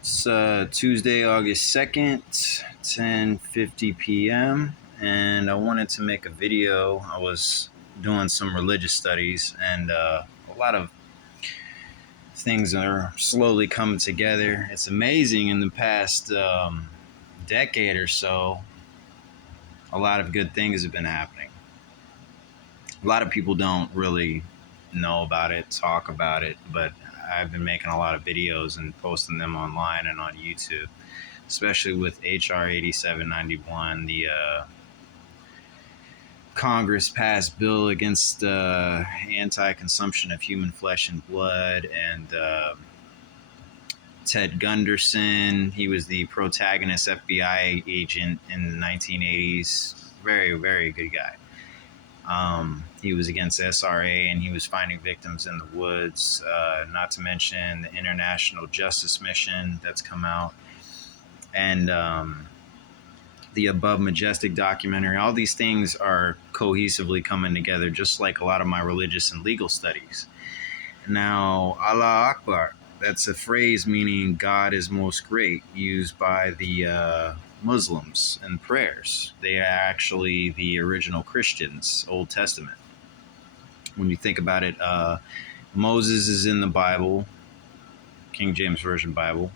It's Tuesday, August 2nd, 10:50 p.m. And I wanted to make a video. I was doing some religious studies, and a lot of things are slowly coming together. It's amazing. In the past decade or so, a lot of good things have been happening. A lot of people don't really know about it, talk about it, but I've been making a lot of videos and posting them online and on YouTube, especially with HR 8791, the Congress passed bill against anti-consumption of human flesh and blood, and Ted Gunderson, he was the protagonist FBI agent in the 1980s. Very, very good guy. He was against SRA, and he was finding victims in the woods, not to mention the International Justice Mission that's come out, and the Above Majestic documentary. All these things are cohesively coming together, just like a lot of my religious and legal studies. Now, Allah Akbar, that's a phrase meaning God is most great, used by the Muslims in prayers. They are actually the original Christians, Old Testament. When you think about it, Moses is in the Bible, King James Version Bible.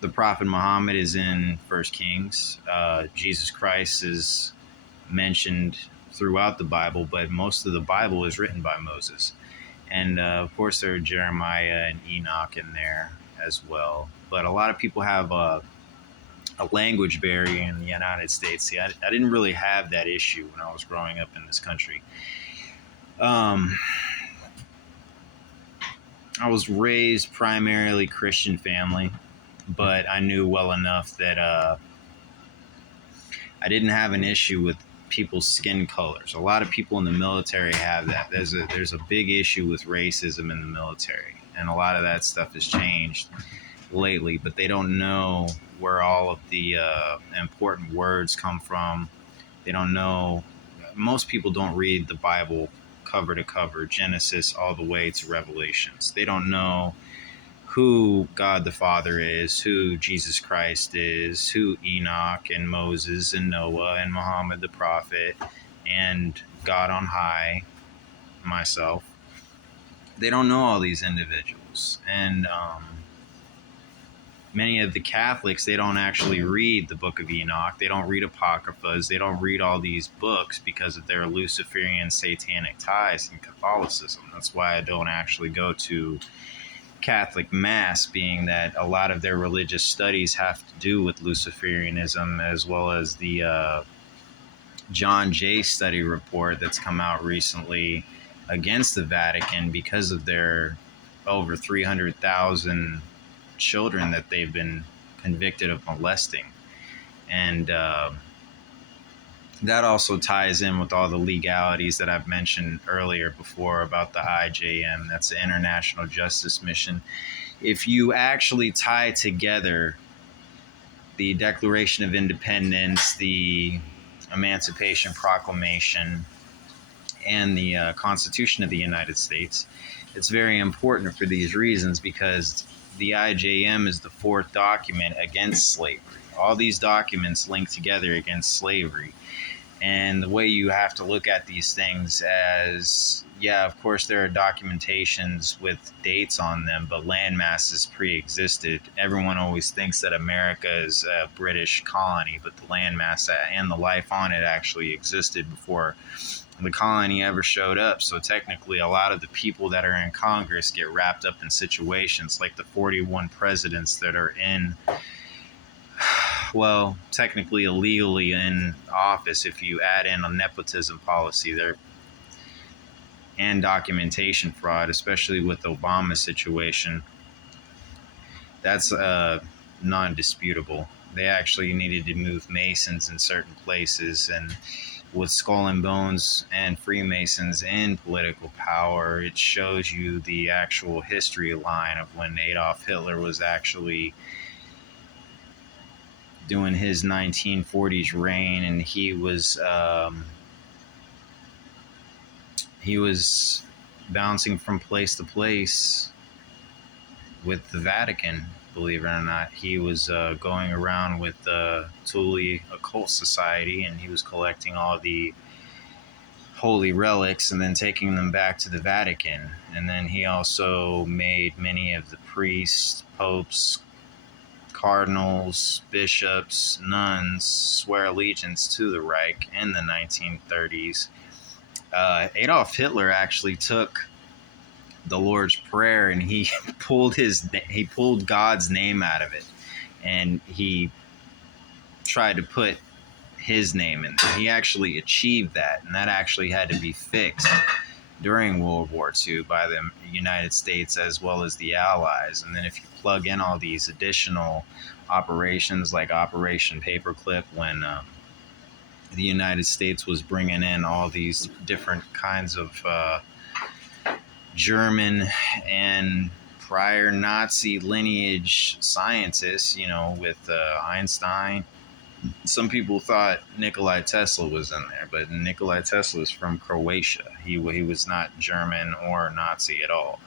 The Prophet Muhammad is in 1 Kings. Jesus Christ is mentioned throughout the Bible, but most of the Bible is written by Moses. And of course, there are Jeremiah and Enoch in there as well. But a lot of people have a language barrier in the United States. See, I didn't really have that issue when I was growing up in this country. I was raised primarily Christian family, but I knew well enough that I didn't have an issue with people's skin colors. A lot of people in the military have that. There's a big issue with racism in the military, and a lot of that stuff has changed lately, but they don't know where all of the important words come from. They don't know. Most people don't read the Bible cover to cover, Genesis all the way to Revelations. They don't know who God the Father is, who Jesus Christ is, who Enoch and Moses and Noah and Muhammad the Prophet and God on high, myself. They don't know all these individuals. And many of the Catholics, they don't actually read the Book of Enoch. They don't read Apocryphas. They don't read all these books because of their Luciferian satanic ties in Catholicism. That's why I don't actually go to Catholic Mass, being that a lot of their religious studies have to do with Luciferianism, as well as the John Jay study report that's come out recently against the Vatican because of their over 300,000 children that they've been convicted of molesting. And that also ties in with all the legalities that I've mentioned earlier before about the IJM. That's the International Justice Mission. If you actually tie together the Declaration of Independence, the Emancipation Proclamation, and the Constitution of the United States, it's very important for these reasons, because the IJM is the fourth document against slavery. All these documents link together against slavery. And the way you have to look at these things as, yeah, of course, there are documentations with dates on them, but land masses pre-existed. Everyone always thinks that America is a British colony, but the land mass and the life on it actually existed before the colony ever showed up. So technically, a lot of the people that are in Congress get wrapped up in situations like the 41 presidents that are in, well, technically illegally in office if you add in a nepotism policy there, and documentation fraud, especially with the Obama situation. That's non-disputable. They actually needed to move Masons in certain places, and with Skull and Bones and Freemasons in political power, it shows you the actual history line of when Adolf Hitler was actually doing his 1940s reign, and he was he was bouncing from place to place with the Vatican, believe it or not. He was going around with the Thule Occult Society, and he was collecting all the holy relics and then taking them back to the Vatican. And then he also made many of the priests, popes, cardinals, bishops, nuns swear allegiance to the Reich in the 1930s. Adolf Hitler actually took the Lord's Prayer and he pulled God's name out of it, and he tried to put his name in there. He actually achieved that, and that actually had to be fixed during World War II by the United States as well as the Allies. And then if you plug in all these additional operations like Operation Paperclip, when the United States was bringing in all these different kinds of German and prior Nazi lineage scientists, with Einstein. Some people thought Nikola Tesla was in there, but Nikola Tesla is from Croatia. He was not German or Nazi at all.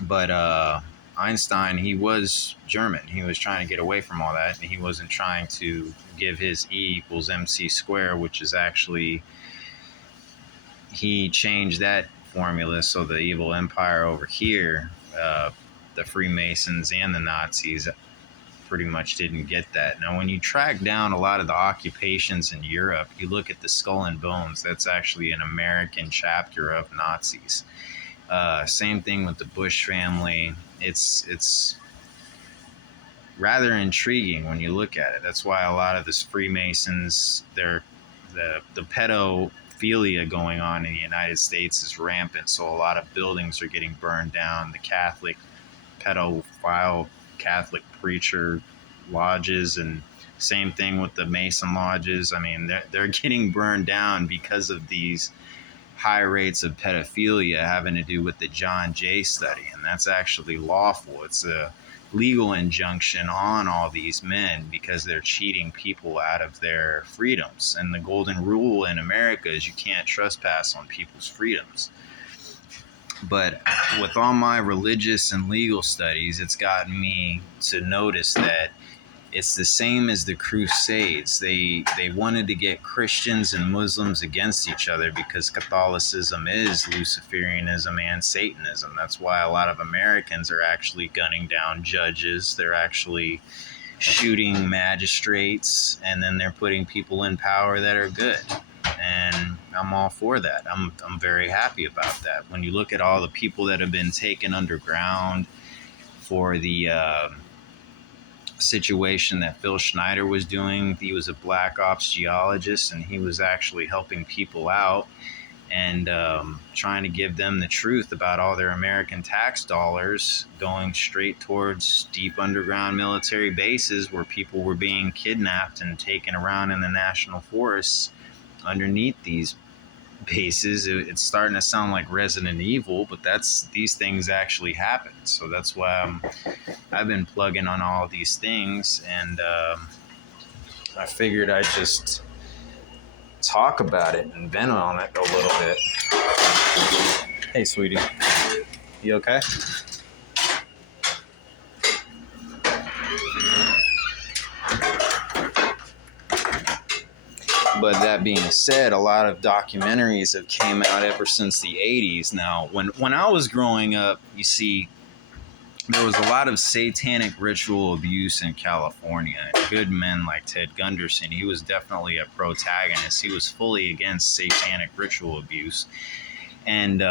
But Einstein, he was German. He was trying to get away from all that, and he wasn't trying to give his E equals MC squared, which is actually, he changed that formula so the evil empire over here, the Freemasons and the Nazis, pretty much didn't get that. Now, when you track down a lot of the occupations in Europe, you look at the Skull and Bones. That's actually an American chapter of Nazis. Same thing with the Bush family. It's rather intriguing when you look at it. That's why a lot of this Freemasons, the pedophilia going on in the United States is rampant. So a lot of buildings are getting burned down. The Catholic pedophile Catholic preacher lodges, and same thing with the Mason lodges. I mean, they're getting burned down because of these high rates of pedophilia having to do with the John Jay study, and that's actually lawful. It's a legal injunction on all these men because they're cheating people out of their freedoms. And the golden rule in America is you can't trespass on people's freedoms. But with all my religious and legal studies, it's gotten me to notice that it's the same as the Crusades. They wanted to get Christians and Muslims against each other because Catholicism is Luciferianism and Satanism. That's why a lot of Americans are actually gunning down judges. They're actually shooting magistrates, and then they're putting people in power that are good. And I'm all for that. I'm very happy about that. When you look at all the people that have been taken underground for the situation that Phil Schneider was doing, he was a black ops geologist, and he was actually helping people out and trying to give them the truth about all their American tax dollars going straight towards deep underground military bases where people were being kidnapped and taken around in the national forests underneath these bases. It's starting to sound like Resident Evil, but these things actually happen. So that's why I've been plugging on all of these things, and I figured I'd just talk about it and vent on it a little bit. Hey, sweetie, you okay? But that being said, a lot of documentaries have came out ever since the 80s. Now, when I was growing up, you see, there was a lot of satanic ritual abuse in California. Good men like Ted Gunderson, he was definitely a protagonist. He was fully against satanic ritual abuse. And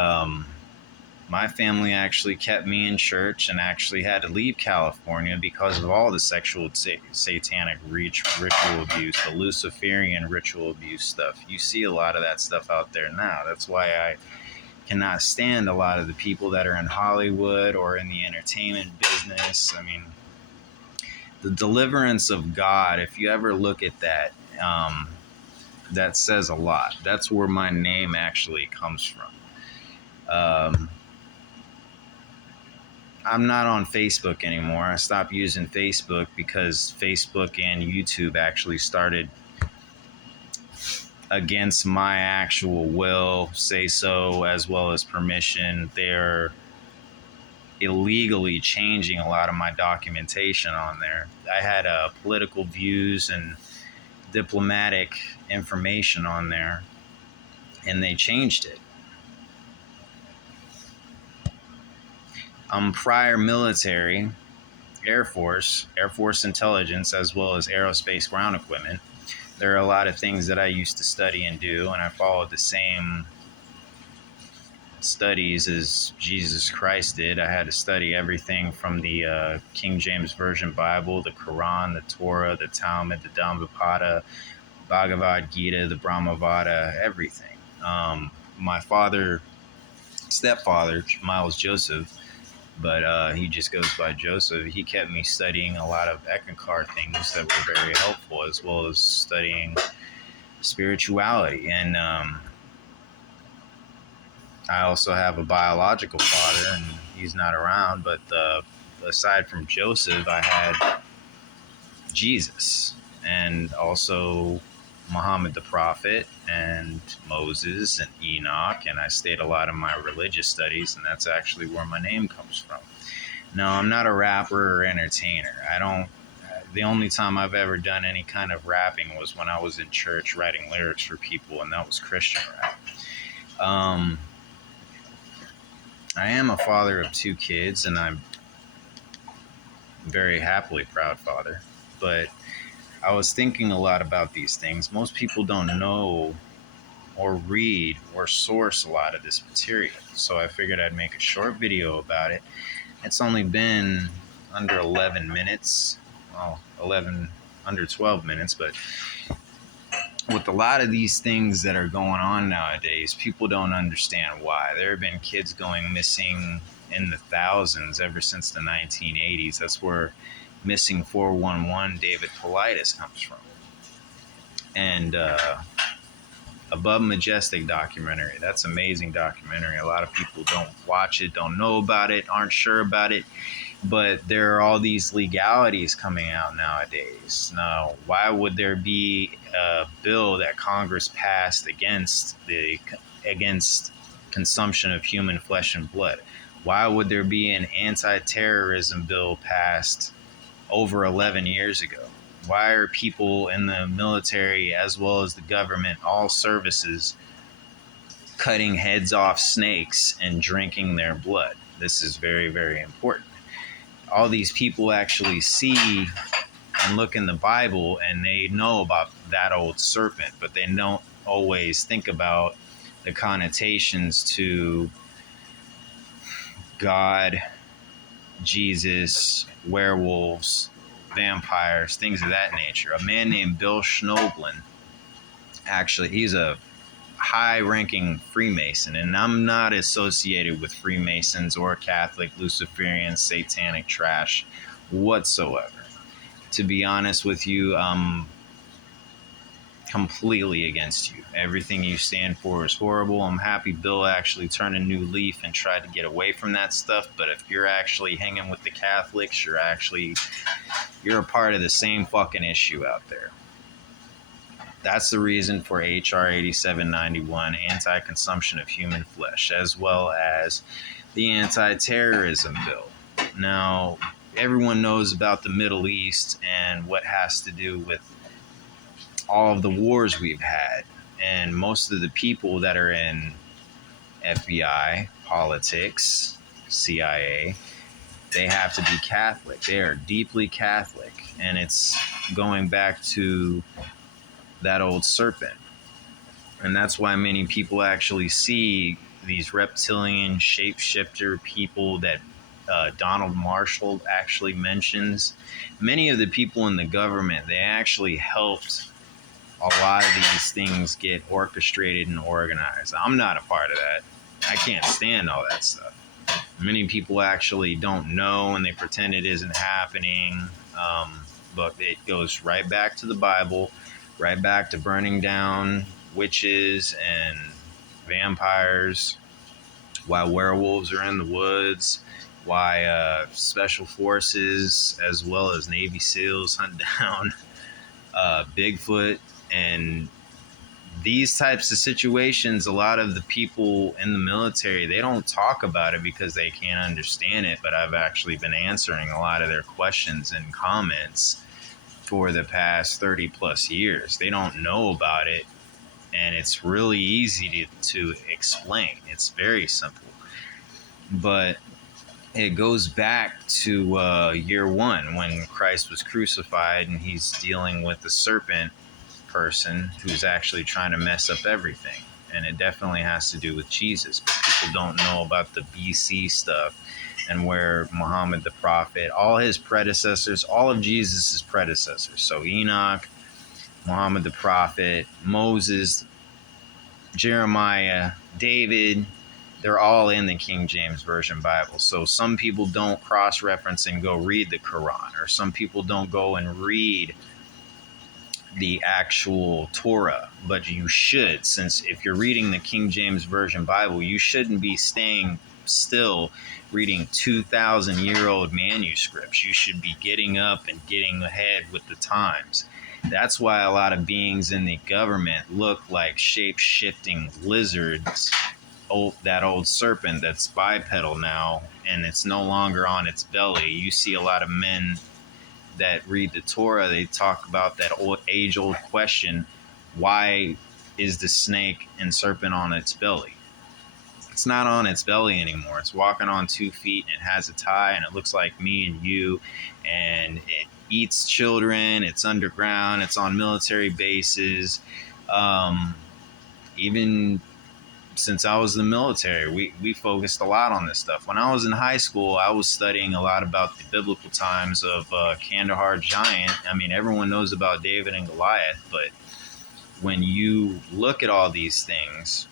my family actually kept me in church and actually had to leave California because of all the sexual satanic ritual abuse, the Luciferian ritual abuse stuff. You see a lot of that stuff out there now. That's why I cannot stand a lot of the people that are in Hollywood or in the entertainment business. I mean, the deliverance of God, if you ever look at that, that says a lot. That's where my name actually comes from. I'm not on Facebook anymore. I stopped using Facebook because Facebook and YouTube actually started against my actual will, say so, as well as permission. They're illegally changing a lot of my documentation on there. I had political views and diplomatic information on there, and they changed it. Prior military, Air Force intelligence, as well as aerospace ground equipment. There are a lot of things that I used to study and do, and I followed the same studies as Jesus Christ did. I had to study everything from the King James Version Bible, the Quran, the Torah, the Talmud, the Dhammapada, Bhagavad Gita, the Brahmavada, everything. My stepfather, Miles Joseph, but he just goes by Joseph. He kept me studying a lot of Ekankar things that were very helpful, as well as studying spirituality. And I also have a biological father, and he's not around. But aside from Joseph, I had Jesus, and also Muhammad the Prophet, and Moses, and Enoch. And I stayed a lot of my religious studies, and that's actually where my name comes from. No, I'm not a rapper or entertainer. The only time I've ever done any kind of rapping was when I was in church writing lyrics for people, and that was Christian rap. I am a father of 2 kids, and I'm very happily proud father. But I was thinking a lot about these things. Most people don't know or read or source a lot of this material. So I figured I'd make a short video about it. It's only been under 11 minutes. Well, under 12 minutes, but with a lot of these things that are going on nowadays, people don't understand why. There have been kids going missing in the thousands ever since the 1980s. That's where Missing 411 David Paulides comes from. And Above Majestic documentary. That's an amazing documentary. A lot of people don't watch it, don't know about it, aren't sure about it. But there are all these legalities coming out nowadays. Now, why would there be a bill that Congress passed against consumption of human flesh and blood? Why would there be an anti-terrorism bill passed over 11 years ago? Why are people in the military, as well as the government, all services, cutting heads off snakes and drinking their blood? This is very, very important. All these people actually see and look in the Bible, and they know about that old serpent, but they don't always think about the connotations to God, Jesus, werewolves, vampires, things of that nature. A man named Bill Schnoebelen, actually, he's a high-ranking Freemason, and I'm not associated with Freemasons or Catholic, Luciferian, satanic trash whatsoever. To be honest with you, I'm completely against you. Everything you stand for is horrible. I'm happy Bill actually turned a new leaf and tried to get away from that stuff, but if you're actually hanging with the Catholics, you're a part of the same fucking issue out there. That's the reason for HR 8791, anti-consumption of human flesh, as well as the anti-terrorism bill. Now, everyone knows about the Middle East and what has to do with all of the wars we've had. And most of the people that are in FBI, politics, CIA, they have to be Catholic. They are deeply Catholic. And it's going back to that old serpent. And that's why many people actually see these reptilian shapeshifter people that Donald Marshall actually mentions. Many of the people in the government, they actually helped a lot of these things get orchestrated and organized. I'm not a part of that. I can't stand all that stuff. Many people actually don't know, and they pretend it isn't happening. But it goes right back to the Bible, right back to burning down witches and vampires, why werewolves are in the woods, why special forces as well as Navy SEALs hunt down Bigfoot and these types of situations, a lot of the people in the military, they don't talk about it because they can't understand it. But I've actually been answering a lot of their questions and comments for the past 30 plus years. They don't know about it. And it's really easy to explain. It's very simple. But it goes back to year one when Christ was crucified and he's dealing with the serpent person who's actually trying to mess up everything. And it definitely has to do with Jesus. But people don't know about the BC stuff and where Muhammad the prophet, all his predecessors, all of Jesus's predecessors. So Enoch, Muhammad the prophet, Moses, Jeremiah, David, they're all in the King James Version Bible. So some people don't cross-reference and go read the Quran, or some people don't go and read the actual Torah, but you should, since if you're reading the King James Version Bible, you shouldn't be staying still reading 2,000-year-old manuscripts. You should be getting up and getting ahead with the times. That's why a lot of beings in the government look like shape-shifting lizards. That old serpent that's bipedal now, and it's no longer on its belly. You see a lot of men that read the Torah, they talk about that age-old question, why is the snake and serpent on its belly? It's not on its belly anymore. It's walking on 2 feet, and it has a tie, and it looks like me and you, and it eats children. It's underground. It's on military bases. Even since I was in the military, we focused a lot on this stuff. When I was in high school, I was studying a lot about the biblical times of Kandahar giant. I mean, everyone knows about David and Goliath, but when you look at all these things,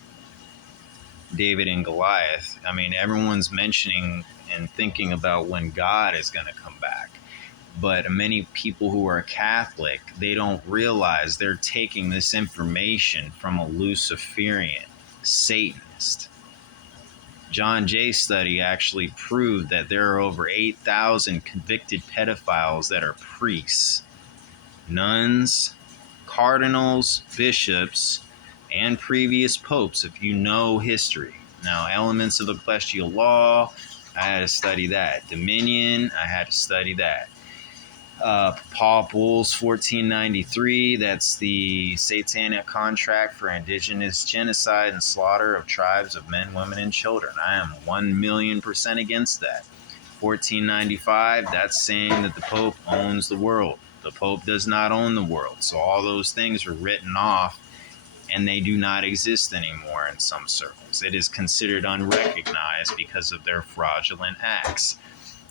David and Goliath, I mean, everyone's mentioning and thinking about when God is going to come back. But many people who are Catholic, they don't realize they're taking this information from a Luciferian Satanist. John Jay's study actually proved that there are over 8,000 convicted pedophiles that are priests, nuns, cardinals, bishops, and previous popes, if you know history. Now, elements of ecclesial law, I had to study that. Dominion, I had to study that. Paul Bull's 1493, that's the satanic contract for indigenous genocide and slaughter of tribes of men, women, and children. I am 1,000,000% against that. 1495, that's saying that the Pope owns the world. The Pope does not own the world. So all those things are written off, and they do not exist anymore in some circles. It is considered unrecognized because of their fraudulent acts.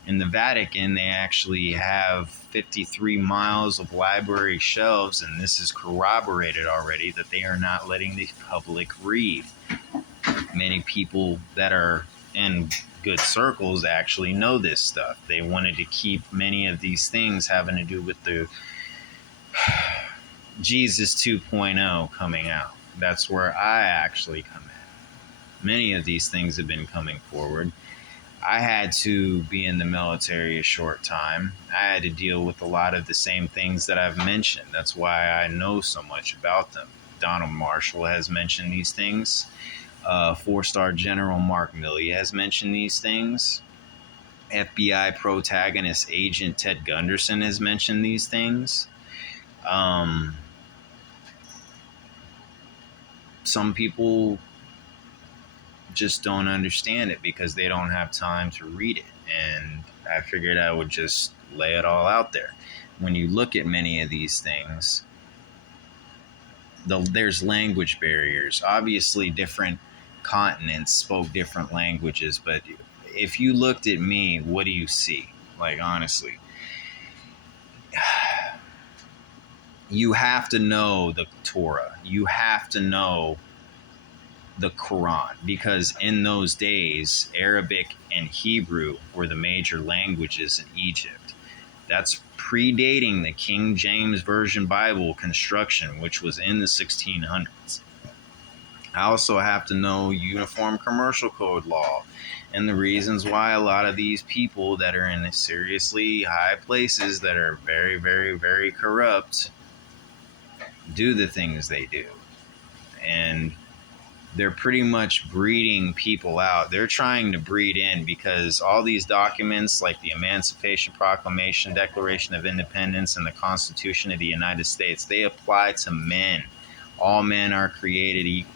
In the Vatican, they actually have 53 miles of library shelves, and this is corroborated already that they are not letting the public read. Many people that are in good circles actually know this stuff. They wanted to keep many of these things having to do with the Jesus 2.0 coming out. That's where I actually come in. Many of these things have been coming forward. I had to be in the military a short time. I had to deal with a lot of the same things that I've mentioned. That's why I know so much about them. Donald Marshall has mentioned these things. 4-star General Mark Milley has mentioned these things. FBI protagonist agent Ted Gunderson has mentioned these things. Some people just don't understand it because they don't have time to read it. And I figured I would just lay it all out there. When you look at many of these things, there's language barriers. Obviously, different continents spoke different languages, but if you looked at me, what do you see? Like, honestly, you have to know the Torah. You have to know the Quran, because in those days, Arabic and Hebrew were the major languages in Egypt. That's predating the King James Version Bible construction, which was in the 1600s. I also have to know Uniform Commercial Code law and the reasons why a lot of these people that are in seriously high places that are very, very, very corrupt do the things they do. and they're pretty much breeding people out. They're trying to breed in, because all these documents like the Emancipation Proclamation, Declaration of Independence, and the Constitution of the United States, they apply to men. All men are created equal.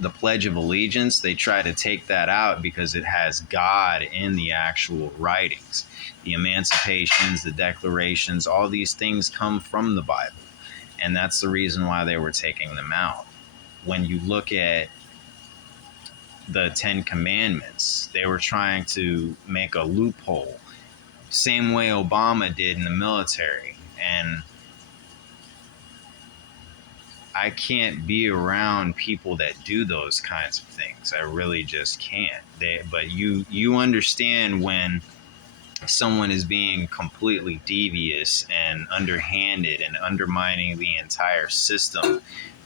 The Pledge of Allegiance, they try to take that out because it has God in the actual writings. The Emancipations, the Declarations, all these things come from the Bible. And that's the reason why they were taking them out. When you look at the 10 Commandments, they were trying to make a loophole. Same way Obama did in the military. And I can't be around people that do those kinds of things. I really just can't. But you understand when someone is being completely devious and underhanded and undermining the entire system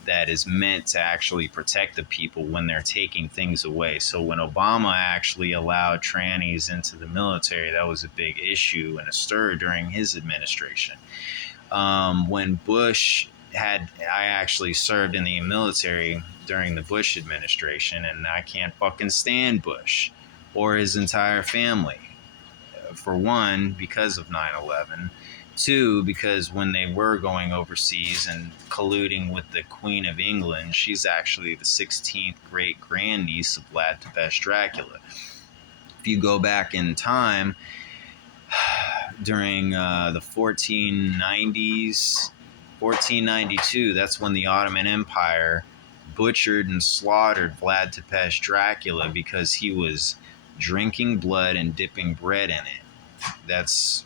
that is meant to actually protect the people when they're taking things away. So when Obama actually allowed trannies into the military, that was a big issue and a stir during his administration. When Bush I actually served in the military during the Bush administration, and I can't fucking stand Bush or his entire family. For one, because of 9/11. Two, because when they were going overseas and colluding with the Queen of England, she's actually the 16th great grandniece of Vlad Tepes Dracula. If you go back in time, during the 1490s, 1492, that's when the Ottoman Empire butchered and slaughtered Vlad Tepes Dracula because he was drinking blood and dipping bread in it. That's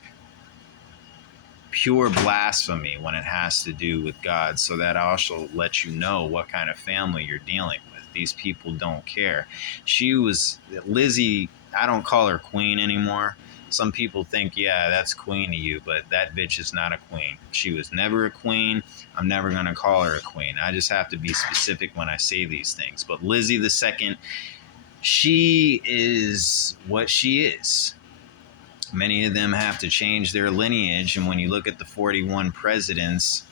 pure blasphemy when it has to do with God. So that also lets you know what kind of family you're dealing with. These people don't care. She was Lizzie. I don't call her queen anymore. Some people think, yeah, that's queen to you, but that bitch is not a queen. She was never a queen. I'm never going to call her a queen. I just have to be specific when I say these things. But Lizzie II, she is what she is. Many of them have to change their lineage, and when you look at the 41 presidents,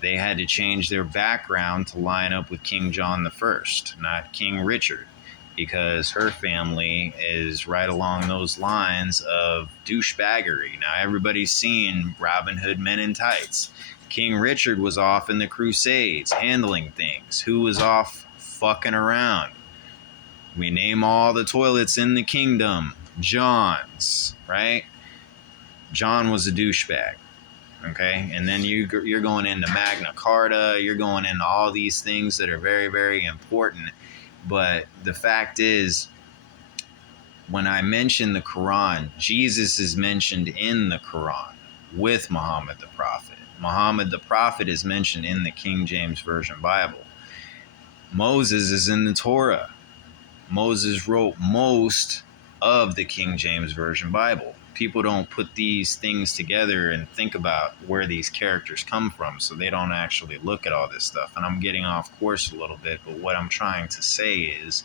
they had to change their background to line up with King John I, not King Richard, because her family is right along those lines of douchebaggery. Now, everybody's seen Robin Hood Men in Tights. King Richard was off in the Crusades, handling things. Who was off fucking around? We name all the toilets in the kingdom. John's, right? John was a douchebag, okay? And then you're going into Magna Carta. You're going into all these things that are very, very important. But the fact is, when I mention the Quran, Jesus is mentioned in the Quran with Muhammad the Prophet. Muhammad the Prophet is mentioned in the King James Version Bible. Moses is in the Torah. Moses wrote most of the King James Version Bible. People don't put these things together and think about where these characters come from, so they don't actually look at all this stuff. And I'm getting off course a little bit, but what I'm trying to say is,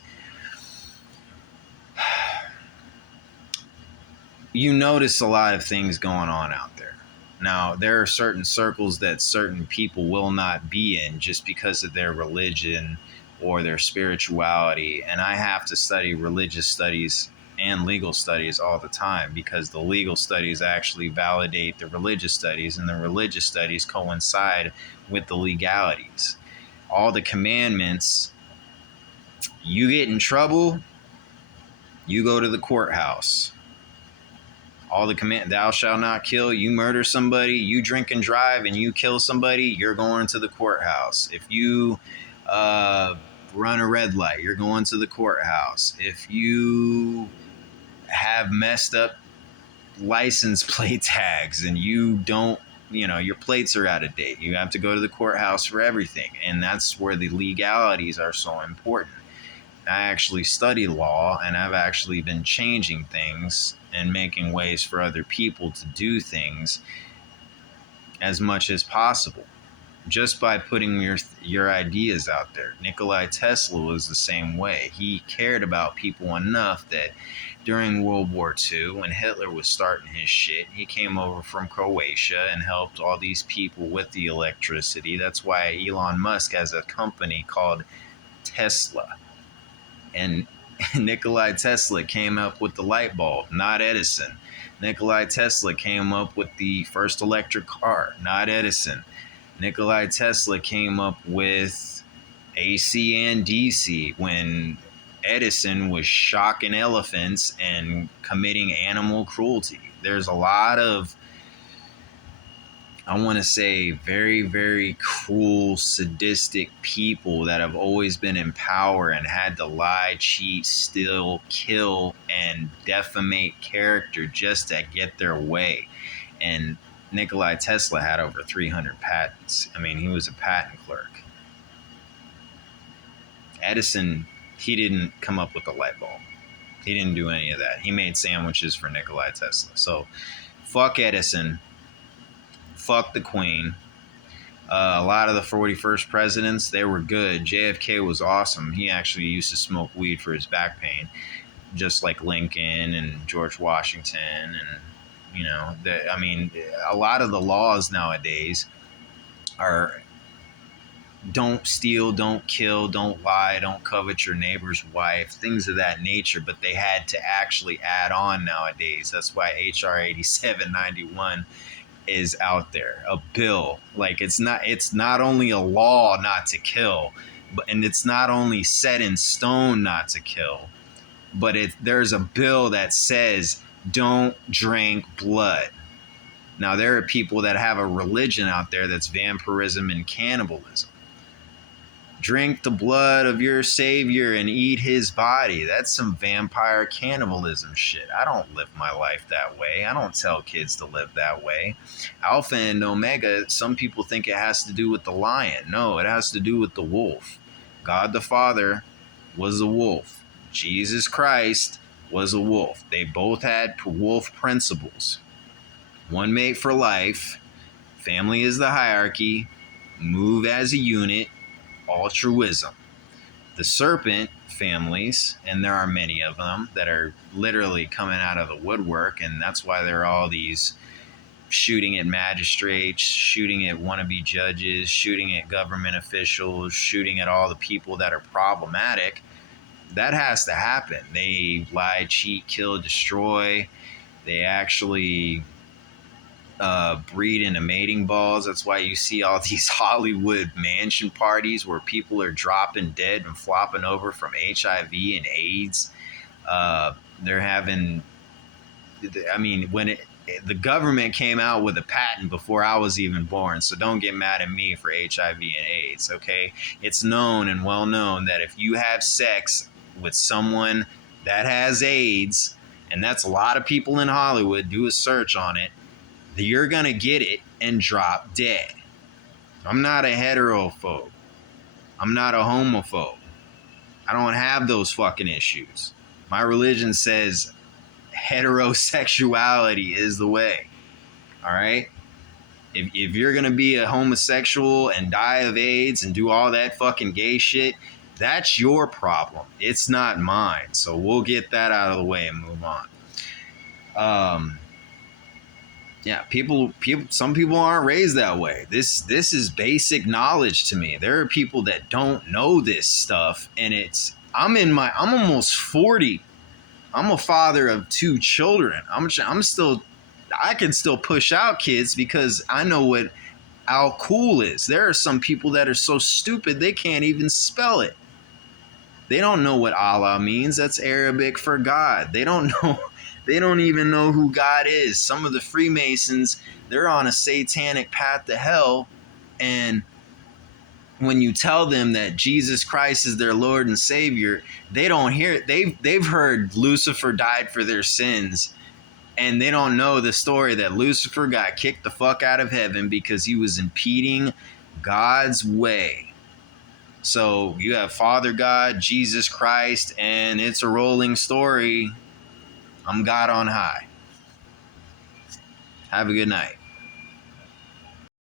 you notice a lot of things going on out there. Now, there are certain circles that certain people will not be in just because of their religion or their spirituality. And I have to study religious studies and legal studies all the time, because the legal studies actually validate the religious studies, and the religious studies coincide with the legalities. All the commandments, you get in trouble, you go to the courthouse. All the command, thou shalt not kill, you murder somebody, you drink and drive and you kill somebody, you're going to the courthouse. If you run a red light, you're going to the courthouse. If you have messed up license plate tags and you don't, your plates are out of date, you have to go to the courthouse for everything. And that's where the legalities are so important. I actually study law, and I've actually been changing things and making ways for other people to do things as much as possible. just by putting your ideas out there. Nikola Tesla was the same way. He cared about people enough that during World War II, when Hitler was starting his shit, he came over from Croatia and helped all these people with the electricity. That's why Elon Musk has a company called Tesla. And Nikola Tesla came up with the light bulb, not Edison. Nikola Tesla came up with the first electric car, not Edison. Nikola Tesla came up with AC and DC when Edison was shocking elephants and committing animal cruelty. There's a lot of, I want to say, very, very cruel, sadistic people that have always been in power and had to lie, cheat, steal, kill, and defamate character just to get their way. And Nikola Tesla had over 300 patents. I mean, he was a patent clerk. Edison, he didn't come up with the light bulb. He didn't do any of that. He made sandwiches for Nikola Tesla. So, fuck Edison. Fuck the Queen. A lot of the 41st presidents, they were good. JFK was awesome. He actually used to smoke weed for his back pain, just like Lincoln and George Washington. And, you know, I mean, a lot of the laws nowadays are don't steal, don't kill, don't lie, don't covet your neighbor's wife, things of that nature. But they had to actually add on nowadays. That's why HR 8791 is out there, a bill. Like it's not only a law not to kill, and it's not only set in stone not to kill, but there's a bill that says don't drink blood. Now there are people that have a religion out there that's vampirism and cannibalism. Drink the blood of your savior and eat his body. That's some vampire cannibalism shit. I don't live my life that way. I don't tell kids to live that way. Alpha and Omega, some people think it has to do with the lion. No, it has to do with the wolf. God the Father was a wolf. Jesus Christ was a wolf. They both had wolf principles. One mate for life. Family is the hierarchy. Move as a unit. Altruism. The serpent families, and there are many of them that are literally coming out of the woodwork, and that's why there are all these shooting at magistrates, shooting at wannabe judges, shooting at government officials, shooting at all the people that are problematic. That has to happen. They lie, cheat, kill, destroy. They actually breed into mating balls. That's why you see all these Hollywood mansion parties where people are dropping dead and flopping over from HIV and AIDS. They're having, I mean, the government came out with a patent before I was even born, so don't get mad at me for HIV and AIDS, okay? It's known and well known that if you have sex with someone that has AIDS, and that's a lot of people in Hollywood, do a search on it, you're going to get it and drop dead. I'm not a heterophobe. I'm not a homophobe. I don't have those fucking issues. My religion says heterosexuality is the way. All right? If you're going to be a homosexual and die of AIDS and do all that fucking gay shit, that's your problem. It's not mine. So we'll get that out of the way and move on. Yeah, some people aren't raised that way. This is basic knowledge to me. There are people that don't know this stuff, and I'm almost 40. I'm a father of 2 children. I can still push out kids because I know what Alkuhl is. There are some people that are so stupid they can't even spell it. They don't know what Allah means. That's Arabic for God. They don't know. They don't even know who God is. Some of the Freemasons, they're on a satanic path to hell. And when you tell them that Jesus Christ is their Lord and Savior, they don't hear it. They've heard Lucifer died for their sins. And they don't know the story that Lucifer got kicked the fuck out of heaven because he was impeding God's way. So you have Father God, Jesus Christ, and it's a rolling story. I'm God on high. Have a good night.